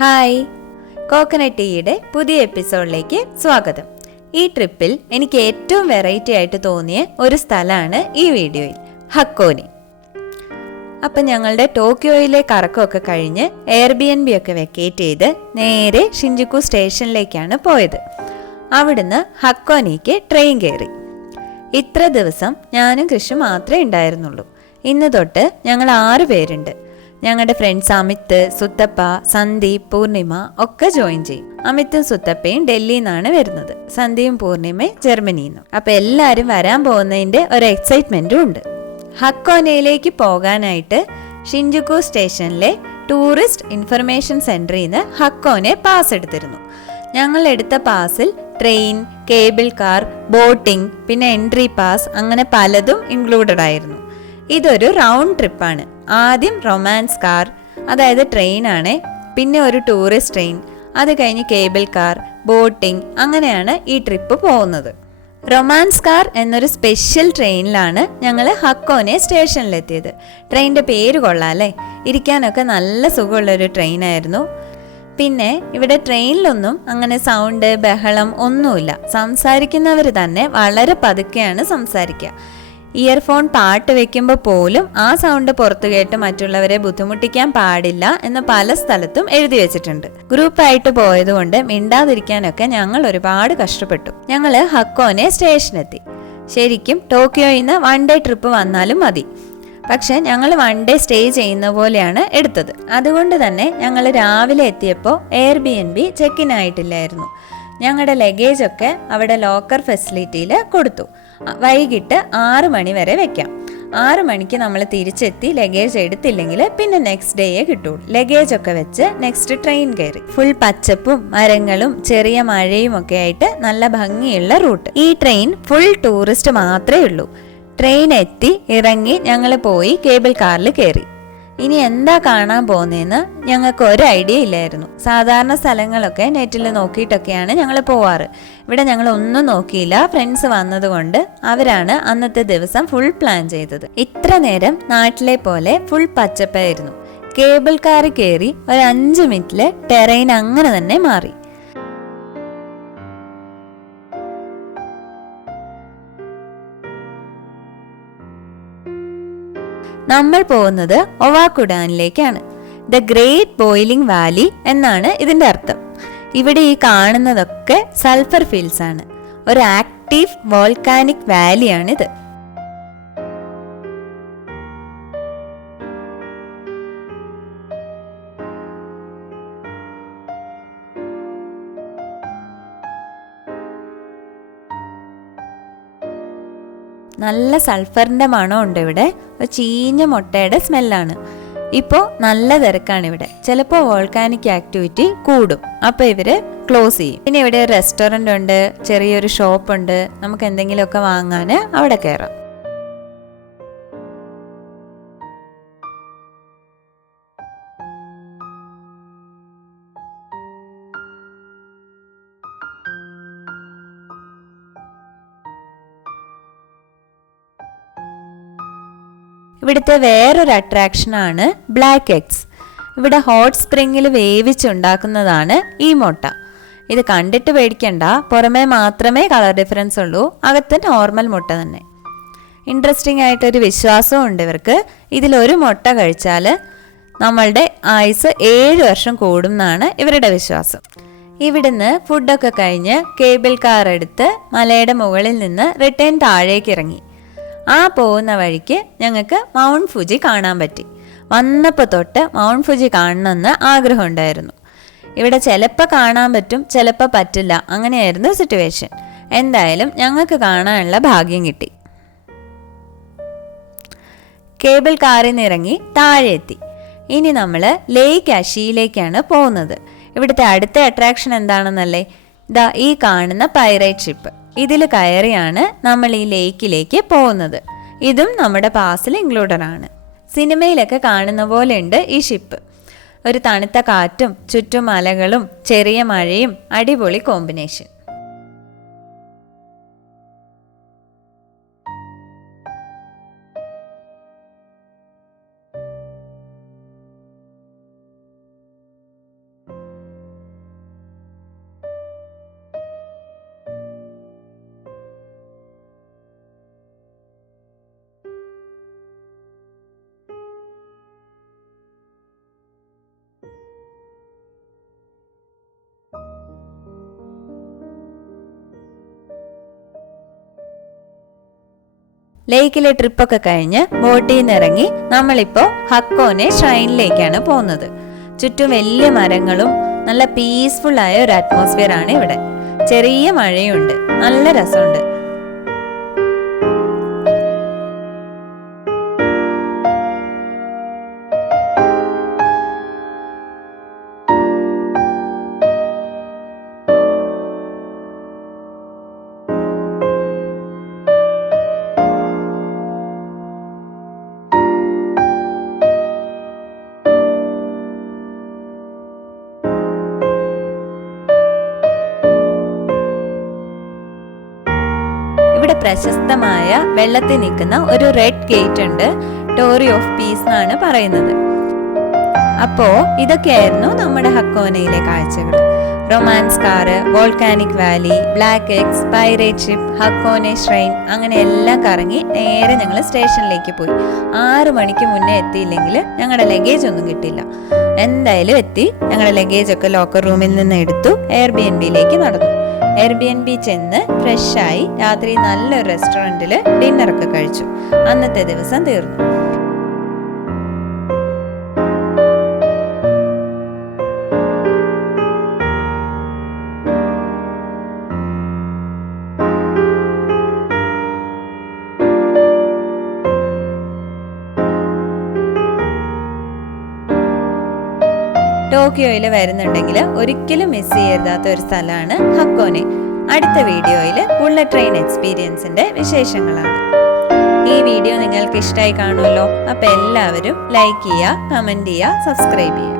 Hi. Coconut ടീയുടെ പുതിയ എപ്പിസോഡിലേക്ക് സ്വാഗതം. ഈ ട്രിപ്പിൽ എനിക്ക് ഏറ്റവും വെറൈറ്റി ആയിട്ട് തോന്നിയ ഒരു സ്ഥലമാണ് ഈ വീഡിയോയിൽ ഹക്കോനി. അപ്പം ഞങ്ങളുടെ ടോക്കിയോയിലെ കറക്കമൊക്കെ കഴിഞ്ഞ് എയർ ബി എൻ ബി ഒക്കെ വെക്കേറ്റ് ചെയ്ത് നേരെ ഷിഞ്ചുക്കു സ്റ്റേഷനിലേക്കാണ് പോയത്. അവിടുന്ന് ഹക്കോനിക്ക് ട്രെയിൻ കയറി. ഇത്ര ദിവസം ഞാനും കൃഷി മാത്രമേ ഉണ്ടായിരുന്നുള്ളൂ. ഇന്ന് തൊട്ട് ഞങ്ങൾ ആറ് പേരുണ്ട്. ഞങ്ങളുടെ ഫ്രണ്ട്സ് അമിത് സുത്തപ്പ സന്ദീപ് പൂർണിമ ഒക്കെ ജോയിൻ ചെയ്യും. അമിത്തും സുത്തപ്പയും ഡൽഹിയിൽ നിന്നാണ് വരുന്നത്. സന്ദീപും പൂർണിമയും ജർമ്മനിയിൽ നിന്നും അപ്പൊ എല്ലാവരും വരാൻ പോകുന്നതിന്റെ ഒരു എക്സൈറ്റ്മെന്റും ഉണ്ട്. ഹക്കോനയിലേക്ക് പോകാനായിട്ട് ഷിഞ്ചുക്കു സ്റ്റേഷനിലെ ടൂറിസ്റ്റ് ഇൻഫർമേഷൻ സെന്ററിൽ നിന്ന് ഹക്കോനെ പാസ് എടുത്തിരുന്നു. ഞങ്ങൾ എടുത്ത പാസിൽ ട്രെയിൻ കേബിൾ കാർ ബോട്ടിംഗ് പിന്നെ എൻട്രി പാസ് അങ്ങനെ പലതും ഇൻക്ലൂഡഡ് ആയിരുന്നു. ഇതൊരു റൗണ്ട് ട്രിപ്പാണ് ആദ്യം റൊമാൻസ് കാർ അതായത് ട്രെയിനാണ് പിന്നെ ഒരു ടൂറിസ്റ്റ് ട്രെയിൻ അത് കഴിഞ്ഞ് കേബിൾ കാർ ബോട്ടിംഗ് അങ്ങനെയാണ് ഈ ട്രിപ്പ് പോകുന്നത്. റൊമാൻസ് കാർ എന്നൊരു സ്പെഷ്യൽ ട്രെയിനിലാണ് ഞങ്ങൾ ഹക്കോനെ സ്റ്റേഷനിലെത്തിയത്. ട്രെയിനിന്റെ പേര് കൊള്ളാം അല്ലേ? ഇരിക്കാനൊക്കെ നല്ല സുഖമുള്ളൊരു ട്രെയിനായിരുന്നു പിന്നെ ഇവിടെ ട്രെയിനിലൊന്നും അങ്ങനെ സൗണ്ട് ബഹളം ഒന്നുമില്ല. സംസാരിക്കുന്നവർ തന്നെ വളരെ പതുക്കെയാണ് സംസാരിക്കുക. ഇയർഫോൺ പാട്ട് വെക്കുമ്പോൾ പോലും ആ സൗണ്ട് പുറത്തു കേട്ട് മറ്റുള്ളവരെ ബുദ്ധിമുട്ടിക്കാൻ പാടില്ല എന്ന് പല സ്ഥലത്തും എഴുതി വെച്ചിട്ടുണ്ട്. ഗ്രൂപ്പായിട്ട് പോയതുകൊണ്ട് മിണ്ടാതിരിക്കാനൊക്കെ ഞങ്ങൾ ഒരുപാട് കഷ്ടപ്പെട്ടു. ഞങ്ങൾ ഹക്കോനെ സ്റ്റേഷനെത്തി ശരിക്കും ടോക്കിയോയിൽ നിന്ന് വൺ ഡേ ട്രിപ്പ് വന്നാലും മതി. പക്ഷെ ഞങ്ങൾ വൺ ഡേ സ്റ്റേ ചെയ്യുന്ന പോലെയാണ് എടുത്തത്. അതുകൊണ്ട് തന്നെ ഞങ്ങൾ രാവിലെ എത്തിയപ്പോൾ air B N B check in ആയിട്ടില്ലായിരുന്നു. ഞങ്ങളുടെ ലഗേജ് ഒക്കെ അവിടെ ലോക്കർ ഫെസിലിറ്റിയിൽ കൊടുത്തു. വൈകിട്ട് ആറ് മണി വരെ വെക്കാം. ആറ് മണിക്ക് നമ്മൾ തിരിച്ചെത്തി ലഗേജ് എടുത്തില്ലെങ്കിൽ പിന്നെ നെക്സ്റ്റ് ഡേയെ കിട്ടുള്ളൂ. ലഗേജ് ഒക്കെ വെച്ച് നെക്സ്റ്റ് ട്രെയിൻ കയറി. ഫുൾ പച്ചപ്പും മരങ്ങളും ചെറിയ മഴയും ഒക്കെ ആയിട്ട് നല്ല ഭംഗിയുള്ള റൂട്ട്. ഈ ട്രെയിൻ ഫുൾ ടൂറിസ്റ്റ് മാത്രമേ ഉള്ളൂ. ട്രെയിൻ എത്തി ഇറങ്ങി ഞങ്ങൾ പോയി കേബിൾ കാറിൽ കയറി. ഇനി എന്താ കാണാൻ പോകുന്നതെന്ന് ഞങ്ങൾക്ക് ഒരു ഐഡിയ ഇല്ലായിരുന്നു. സാധാരണ സ്ഥലങ്ങളൊക്കെ നെറ്റിൽ നോക്കിയിട്ടൊക്കെയാണ് ഞങ്ങൾ പോവാറ്. ഇവിടെ ഞങ്ങൾ ഒന്നും നോക്കിയില്ല. ഫ്രണ്ട്സ് വന്നതുകൊണ്ട് അവരാണ് അന്നത്തെ ദിവസം ഫുൾ പ്ലാൻ ചെയ്തത്. ഇത്ര നേരം നാട്ടിലെ പോലെ ഫുൾ പച്ചപ്പായിരുന്നു. കേബിൾ കാർ കയറി ഒരു അഞ്ച് മിനിറ്റിൽ ടെറൈൻ അങ്ങനെ തന്നെ മാറി. നമ്മൾ പോകുന്നത് ഒവാക്കുഡാനിലേക്കാണ്. ദ ഗ്രേറ്റ് ബോയിലിംഗ് വാലി എന്നാണ് ഇതിന്റെ അർത്ഥം. ഇവിടെ ഈ കാണുന്നതൊക്കെ സൾഫർ ഫീൽസ് ആണ്. ഒരു ആക്റ്റീവ് വോൾക്കാനിക് വാലിയാണിത് നല്ല സൾഫറിന്റെ ഉണ്ട് ഇവിടെ. ഒരു ചീഞ്ഞ മുട്ടയുടെ സ്മെല്ലാണ്. ഇപ്പോൾ നല്ല തിരക്കാണ് ഇവിടെ. ചിലപ്പോൾ വോൾക്കാനിക് ആക്ടിവിറ്റി കൂടും. അപ്പോൾ ഇവർ ക്ലോസ് ചെയ്യും. പിന്നെ ഇവിടെ റെസ്റ്റോറന്റ് ഉണ്ട് ചെറിയൊരു ഷോപ്പ് ഉണ്ട് നമുക്ക് എന്തെങ്കിലുമൊക്കെ വാങ്ങാൻ അവിടെ കയറാം ഇവിടുത്തെ വേറൊരു അട്രാക്ഷനാണ് ബ്ലാക്ക് എഗ്സ് ഇവിടെ ഹോട്ട് സ്പ്രിങ്ങിൽ വേവിച്ചുണ്ടാക്കുന്നതാണ് ഈ മുട്ട. ഇത് കണ്ടിട്ട് പേടിക്കണ്ട. പുറമേ മാത്രമേ കളർ ഡിഫറൻസ് ഉള്ളൂ. അകത്ത് നോർമൽ മുട്ട തന്നെ. ഇൻട്രസ്റ്റിംഗ് ആയിട്ടൊരു വിശ്വാസവും ഉണ്ട് ഇവർക്ക്. ഇതിലൊരു മുട്ട കഴിച്ചാൽ നമ്മളുടെ ആയുസ് ഏഴ് വർഷം കൂടും എന്നാണ് ഇവരുടെ വിശ്വാസം. ഇവിടുന്ന് ഫുഡൊക്കെ കഴിഞ്ഞ് കേബിൾ കാർ എടുത്ത് മലയുടെ മുകളിൽ നിന്ന് റിട്ടേൺ താഴേക്ക് ഇറങ്ങി. ആ പോകുന്ന വഴിക്ക് ഞങ്ങൾക്ക് മൗണ്ട് ഫുജി കാണാൻ പറ്റി. വന്നപ്പോൾ തൊട്ട് മൗണ്ട് ഫുജി കാണണമെന്ന് ആഗ്രഹമുണ്ടായിരുന്നു ഇവിടെ ചിലപ്പോൾ കാണാൻ പറ്റും ചിലപ്പോൾ പറ്റില്ല. അങ്ങനെയായിരുന്നു സിറ്റുവേഷൻ എന്തായാലും ഞങ്ങൾക്ക് കാണാനുള്ള ഭാഗ്യം കിട്ടി. കേബിൾ കാറിൽ നിന്ന് ഇറങ്ങി താഴെ എത്തി ഇനി നമ്മൾ ലേക്ക് അഷിയിലേക്കാണ് പോകുന്നത്. ഇവിടുത്തെ അടുത്ത അട്രാക്ഷൻ എന്താണെന്നല്ലേ? ദാ ഈ കാണുന്ന പൈറേറ്റ് ഷിപ്പ് ഇതിൽ കയറിയാണ് നമ്മൾ ഈ ലേക്കിലേക്ക് പോകുന്നത്. ഇതും നമ്മുടെ പാസിൽ ഇൻക്ലൂഡഡ് ആണ്. സിനിമയിലൊക്കെ കാണുന്ന പോലെ ഉണ്ട് ഈ ഷിപ്പ്. ഒരു തണുത്ത കാറ്റും ചുറ്റും മലകളും ചെറിയ മഴയും അടിപൊളി കോമ്പിനേഷൻ. ലേക്കിലെ ട്രിപ്പൊക്കെ കഴിഞ്ഞ് ബോട്ടിൽ നിന്ന് ഇറങ്ങി നമ്മളിപ്പോൾ ഹക്കോനെ ഷ്രൈനിലേക്കാണ് പോകുന്നത്. ചുറ്റും വലിയ മരങ്ങളും നല്ല പീസ്ഫുൾ ആയ ഒരു അറ്റ്മോസ്ഫിയർ ആണ് ഇവിടെ. ചെറിയ മഴയുണ്ട് നല്ല രസമുണ്ട്. പ്രശസ്തമായ വെള്ളത്തിൽ നിൽക്കുന്ന ഒരു റെഡ് ഗേറ്റ് ഉണ്ട്. ടോറി ഓഫ് പീസ് എന്നാണ് പറയുന്നത്. അപ്പോ ഇതൊക്കെയായിരുന്നു നമ്മുടെ ഹക്കോനയിലെ കാഴ്ചകൾ. Romance car volcanic valley black eggs pirate ship Hakone shrine അങ്ങനെ എല്ലാം കറങ്ങി നേരെ ഞങ്ങൾ സ്റ്റേഷനിലേക്ക് പോയി. ആറു മണിക്ക് മുന്നേ എത്തിയില്ലെങ്കിൽ ഞങ്ങളുടെ ലഗേജ് ഒന്നും കിട്ടില്ല എന്തായാലും എത്തി. ഞങ്ങളുടെ ലഗേജ് ഒക്കെ ലോക്കർ റൂമിൽ നിന്ന് എടുത്തു. എയർ ബി എൻ ബിയിലേക്ക് നടന്നു. എയർ ബി എൻ ബി ചെന്ന് ഫ്രഷായി രാത്രി നല്ലൊരു റെസ്റ്റോറന്റിൽ ഡിന്നറൊക്കെ കഴിച്ചു. അന്നത്തെ ദിവസം തീർന്നു. ടോക്കിയോയിൽ വരുന്നുണ്ടെങ്കിൽ ഒരിക്കലും മിസ് ചെയ്യരുതാത്ത ഒരു സ്ഥലമാണ് ഹക്കോനെ. അടുത്ത വീഡിയോയിൽ ബുള്ളറ്റ് ട്രെയിൻ എക്സ്പീരിയൻസിന്റെ വിശേഷങ്ങളാണ്. ഈ വീഡിയോ നിങ്ങൾക്ക് ഇഷ്ടമായി കാണുമല്ലോ? അപ്പോൾ എല്ലാവരും ലൈക്ക് ചെയ്യുക കമന്റ് ചെയ്യുക സബ്സ്ക്രൈബ് ചെയ്യുക.